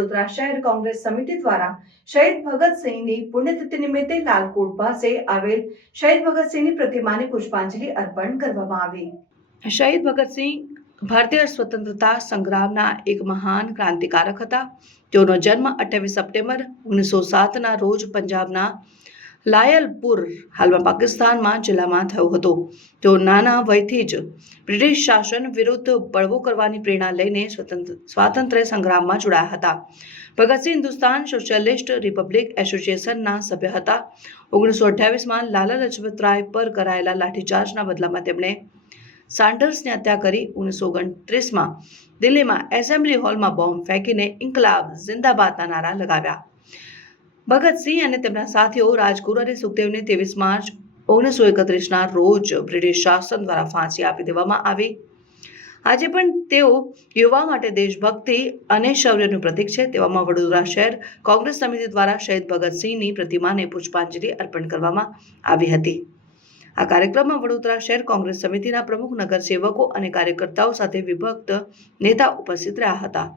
વડોદરા શહેર કોંગ્રેસ સમિતિ દ્વારા શહીદ ભગતસિંહની પુણ્યતિથિ નિમિત્તે લાલકોટ પાસે આવેલ શહીદ ભગતસિંહની પ્રતિમાને પુષ્પાંજલિ અર્પણ કરવામાં આવી. શહીદ ભગતસિંહ ભારતીય સ્વતંત્રતા સંગ્રામના એક મહાન ક્રાંતિકારક હતા. તેઓનો જન્મ અઠ્યાવીસ સપ્ટેમ્બર ઓગણીસો સાતના રોજ પંજાબના લાયલપુર, હાલમાં પાકિસ્તાનમાં જિલ્લામાં થયો હતો. તેઓ નાના વયથી જ બ્રિટિશ શાસન વિરુદ્ધ બળવો કરવાની પ્રેરણા લઈને સ્વતંત્ર, સ્વાતંત્ર્ય સંગ્રામમાં જોડાયા હતા. ભગતસિંહ હિન્દુસ્તાન સોશિયલિસ્ટ રિપબ્લિક એસોસિએશનના સભ્ય હતા. ઓગણીસો અઠ્યાવીસમાં લાલા લજપતરાય પર કરાયેલા લાઠીચાર્જના બદલામાં તેમણે સાન્ડર્સની હત્યા કરી. ઓગણીસો ઓગણત્રીસમાં દિલ્હીમાં એસેમ્બલી હોલમાં બોમ્બ ફેંકીને ઇન્કલાબ, જિંદાબાદના નારા લગાવ્યા. ભગતસિંહ અને તેમના સાથીઓ રાજગુરુ અને સુખદેવને ત્રેવીસ માર્ચ ઓગણીસો એકત્રીસના રોજ બ્રિટિશ શાસન દ્વારા ફાંસી આપી દેવામાં આવી. આજે પણ તેઓ યુવા માટે દેશભક્તિ અને શૌર્યનું પ્રતીક છે તેવામાં વડોદરા શહેર કોંગ્રેસ સમિતિ દ્વારા શહીદ ભગતસિંહની પ્રતિમાને પુષ્પાંજલિ અર્પણ કરવામાં આવી હતી. આ કાર્યક્રમમાં વડોદરા શહેર કોંગ્રેસ સમિતિના પ્રમુખ નગરસેવકો અને કાર્યકર્તાઓ સાથે વિભક્ત નેતા ઉપસ્થિત રહ્યા હતા.